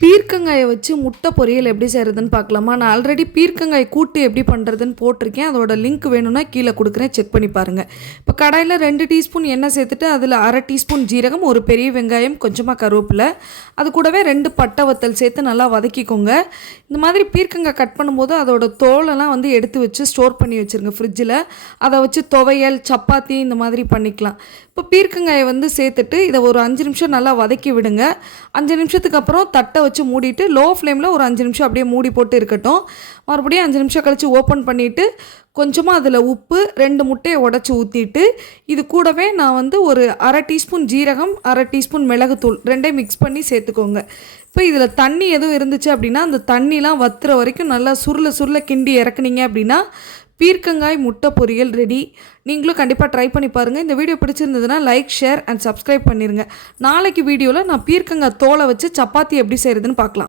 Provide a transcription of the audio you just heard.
பீர்க்கங்காயை வச்சு முட்டை பொரியல் எப்படி செய்கிறதுன்னு பார்க்கலாமா? நான் ஆல்ரெடி பீர்க்கங்காய் கூட்டு எப்படி பண்ணுறதுன்னு போட்டிருக்கேன். அதோட லிங்க் வேணும்னா கீழே கொடுக்குறேன், செக் பண்ணி பாருங்கள். இப்போ கடாயில் 2 டீஸ்பூன் எண்ணெய் சேர்த்துட்டு அதில் 1/2 டீஸ்பூன் ஜீரகம், ஒரு பெரிய வெங்காயம், கொஞ்சமாக கருவேப்பிலை, அது கூடவே 2 பட்டை வத்தல் சேர்த்து நல்லா வதக்கிக்கோங்க. இந்த மாதிரி பீர்க்கங்காய் கட் பண்ணும்போது அதோட தோலெல்லாம் எடுத்து வச்சு ஸ்டோர் பண்ணி வச்சுருங்க ஃப்ரிட்ஜில். அதை வச்சு துவையல், சப்பாத்தி இந்த மாதிரி பண்ணிக்கலாம். இப்போ பீர்க்கங்காயை சேர்த்துட்டு இதை ஒரு 5 நிமிஷம் நல்லா வதக்கி விடுங்க. 5 நிமிஷத்துக்கு அப்புறம் தட்டை வச்சு மூடிட்டு லோ ஃப்ளேமில் ஒரு 5 நிமிஷம் அப்படியே மூடி போட்டு இருக்கட்டும். மறுபடியும் 5 நிமிஷம் கழித்து ஓப்பன் பண்ணிவிட்டு கொஞ்சமாக அதில் உப்பு, 2 முட்டையை உடச்சி ஊற்றிட்டு இது கூடவே நான் ஒரு 1/2 டீஸ்பூன் ஜீரகம், 1/2 டீஸ்பூன் மிளகுத்தூள் 2 மிக்ஸ் பண்ணி சேர்த்துக்கோங்க. இப்போ இதில் தண்ணி எதுவும் இருந்துச்சு அப்படின்னா அந்த தண்ணிலாம் வத்துற வரைக்கும் நல்லா சுருள கிண்டி இறக்குனீங்க அப்படின்னா பீர்க்கங்காய் முட்டை பொரியல் ரெடி. நீங்களும் கண்டிப்பாக ட்ரை பண்ணி பாருங்கள். இந்த வீடியோ பிடிச்சிருந்ததுன்னா லைக், ஷேர் அண்ட் சப்ஸ்கிரைப் பண்ணிடுங்க. நாளைக்கு வீடியோவில் நான் பீர்க்கங்காய் தோலை வச்சு சப்பாத்தி எப்படி செய்கிறதுன்னு பார்க்கலாம்.